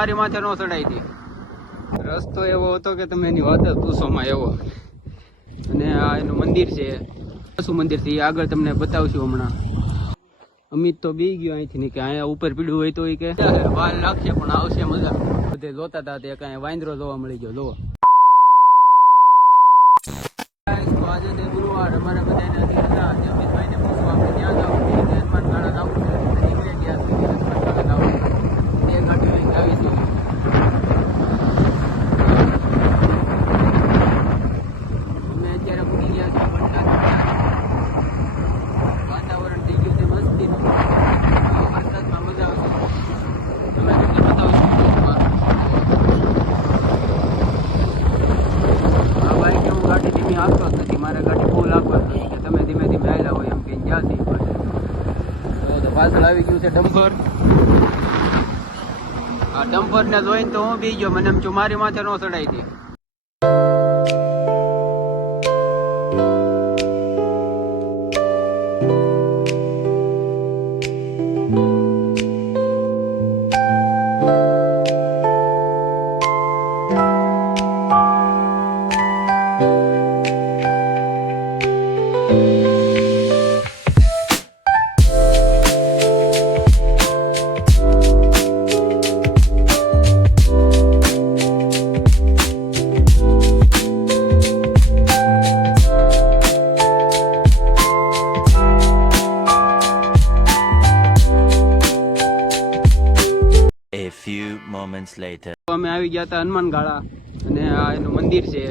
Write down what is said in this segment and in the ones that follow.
મારી માથે નો ચડાઈ દે રસ્તો એવો હતો કે તમે એની વાત જ એવો. અને આ એનું મંદિર છે શું મંદિર છે આગળ તમને બતાવશું હમણાં. અમિત તો બી ગયો અહીંથી કે અહીંયા ઉપર પીડ્યું હોય તો એ કે. વાર લાગશે પણ આવશે મજા. બધે જોતા હતા તે કાંઈ વાંદરો જોવા મળી ગયો જોવો આજે ગુરુવાર, અમારે બધાને હજી રજા હતી અમિતભાઈને પૂછવા આપણે ત્યાં જવું છે કે હનુમાન ગાળા જવું છે એટલે નીકળી ગયા છીએ હનુમાન ગાળા જવું બે ગાડી લઈને આવીશું અમે અત્યારે પૂરી ગયા છીએ વંટાજ વાતાવરણ થઈ ગયું છે મસ્તીનું વરસાદમાં મજા આવશે તમે તમને બતાવશું આ બાઈક હું ગાડી ધીમી હાંકતો જ નથી મારે ગાડી ફૂલ હાંકવા જ નથી કે તમે ધીમે ધીમે આવેલા હોય એમ કહીને જ્યાં થી તો પાછળ આવી ગયું છે ડમ્પર આ ડમ્પર ને જોઈને તો હું બી ગયો. મને એમ છું મારી માથે નો ચડાવી દે moments later. અમે આવી ગયા હતા હનુમાન ગાળા અને આ એનું મંદિર છે.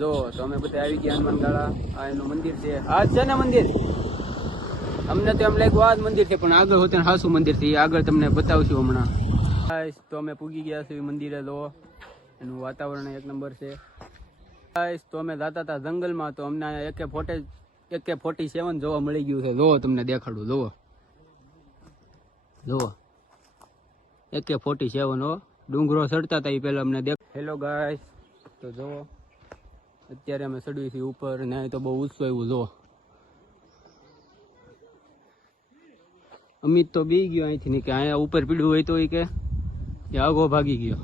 જો, તો અમે બધા આવી ગયા હનુમાન ગાળા આ એનું મંદિર છે. આ છે ને મંદિર? અમને તો એમ લાગ્યું આ જ મંદિર છે, પણ આગળ હોતે હાસું મંદિર છે. આગળ તમને બતાવશું હમણાં. તો અમે પૂગી ગયા છીએ મંદિરે, જો. એનું વાતાવરણ એક નંબર છે. તો અમે જતા હતા જંગલમાં, તો અમને એકે ફોટે એકે ફોર્ટી સેવન જોવા મળી ગયું છે. જોવો તમને દેખાડું જોવો જોવો એકે ફોર્ટી સેવન હો. ડુંગરો ચડતા હતા એ પહેલાં અમને દેખ હેલો ગાય તો જુઓ. અત્યારે અમે ચડવી છીએ ઉપર ને તો બહુ ઉત્સવ એવું જુઓ. અમિત તો બી ગયો અહીંથી ની કે અહીંયા ઉપર પીડ્યું હોય તો એ કે આગો ભાગી ગયો.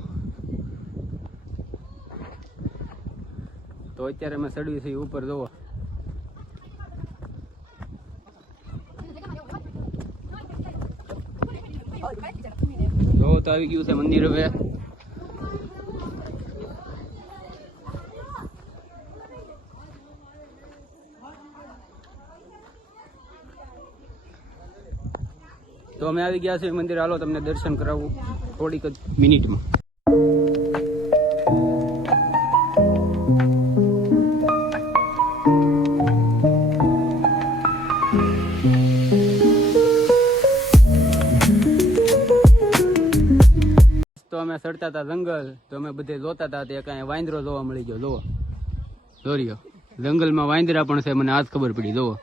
તો અત્યારે અમે ચડવી છીએ ઉપર, જુઓ. જો તો આવી ગયું છે મંદિર હવે તો અમે આવી ગયા છીએ મંદિર હાલો તમને દર્શન કરાવું થોડીક જ મિનિટમાં અમે ચડતા હતા જંગલ તો અમે બધે જોતા હતા તે કાંઈ વાંદરો જોવા મળી ગયો જોવો. જોરિયો જંગલમાં વાંદરા પણ છે મને આજ ખબર પડી જોવો.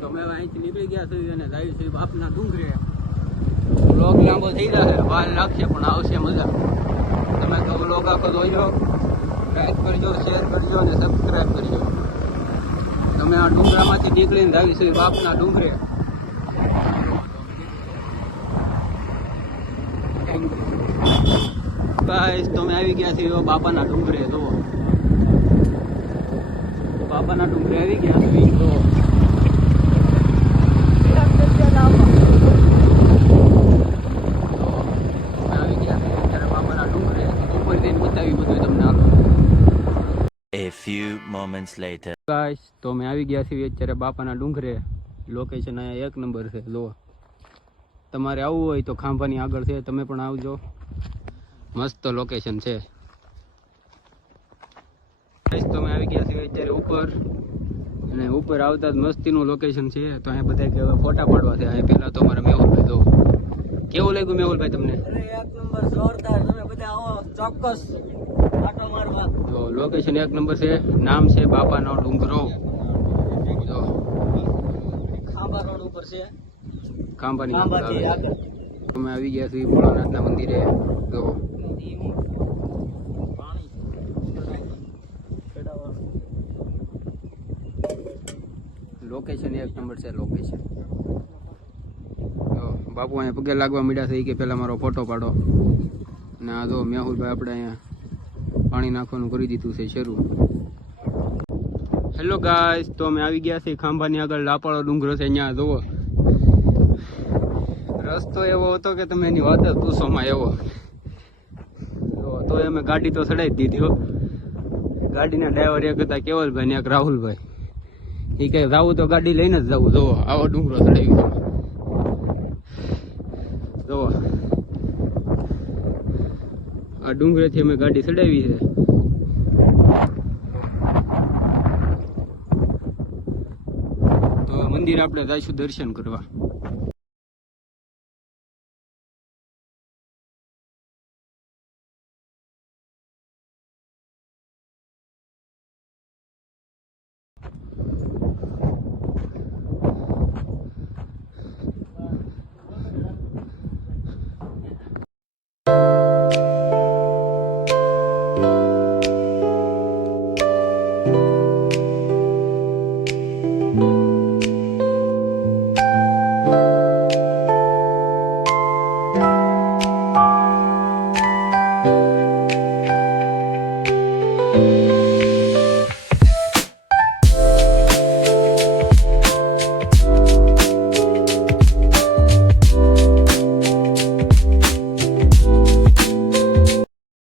તો અમે અહીંથી નીકળી ગયા છીએ અને લાવી છે બાપના ડુંગરે. બ્લોગ લાંબો થઈ જશે વાર લાગશે પણ આવશે મજા. તમે તો બ્લોગ આખો જોઈજો લાઈક કરજો શેર કરજો અને સબસ્ક્રાઈબ કરજો. તમે આ ડુંગરામાંથી નીકળીને આવી છીએ બાપના ડુંગરે. ગાઈસ તમે આવી ગયા છો બાપાના ડુંગરે તો બાપાના ડુંગરે આવી ગયા છો આવી ગયા છીએ અત્યારે બાપાના ડુંગરે ઉપર જઈને બતાવી બધું તમને હાલો A few moments later. Guys તો અમે આવી ગયા છીએ અત્યારે બાપાના ડુંગરે. લોકેશન અહીંયા એક નંબર છે લો તમારે આવવું હોય તો ખાંભાની આગળ છે તમે પણ આવજો. મસ્ત લોકેશન છે. ગાઈસ તો અમે આવી ગયા છીએ અત્યારે ઉપર. અને ઉપર આવતા જ મસ્તીનું લોકેશન છે તો અહીંયા બધા કે ફોટા પાડવા છે. અહીંયા પહેલા તો અમારે મેહુલભાઈ જો કેવું લાગ્યું મેહુલભાઈ તમને? એક નંબર જોરદાર. તમે બધા આવો ચોક્કસ. તો લોકેશન એક નંબર છે નામ છે બાપાનો ડુંગરો. ખાંભાની આવે. અમે આવી ગયા છીએ ભોળાનાથના મંદિરે. તો લોકેશન એક નંબર છે લોકેશન તો બાપુ અહીંયા પગે લાગવા મળ્યા છે કે પહેલાં મારો ફોટો પાડો. ને આ તો મેહુલભાઈ આપણે અહીંયા પાણી નાખવાનું કરી દીધું છે શરૂ. હેલો ગાઈસ તો અમે આવી ગયા છીએ ખાંભાની આગળ. લાપાળો ડુંગરો છે અહીંયા જુઓ. રસ્તો એવો હતો કે તમે એની વાત પૂછોમાં એવો. તો અમે ગાડી તો ચડાવી દીધી હો. ગાડીના ડ્રાઈવર એક હતા, કેવલભાઈ ને એક રાહુલભાઈ. એ કઈ જવું તો ગાડી લઈને જ જવું જુઓ, આવો ડુંગરો ચડાવી જુઓ. આ ડુંગરેથી અમે ગાડી ચડાવી છે. તો મંદિર આપણે જઈશું દર્શન કરવા.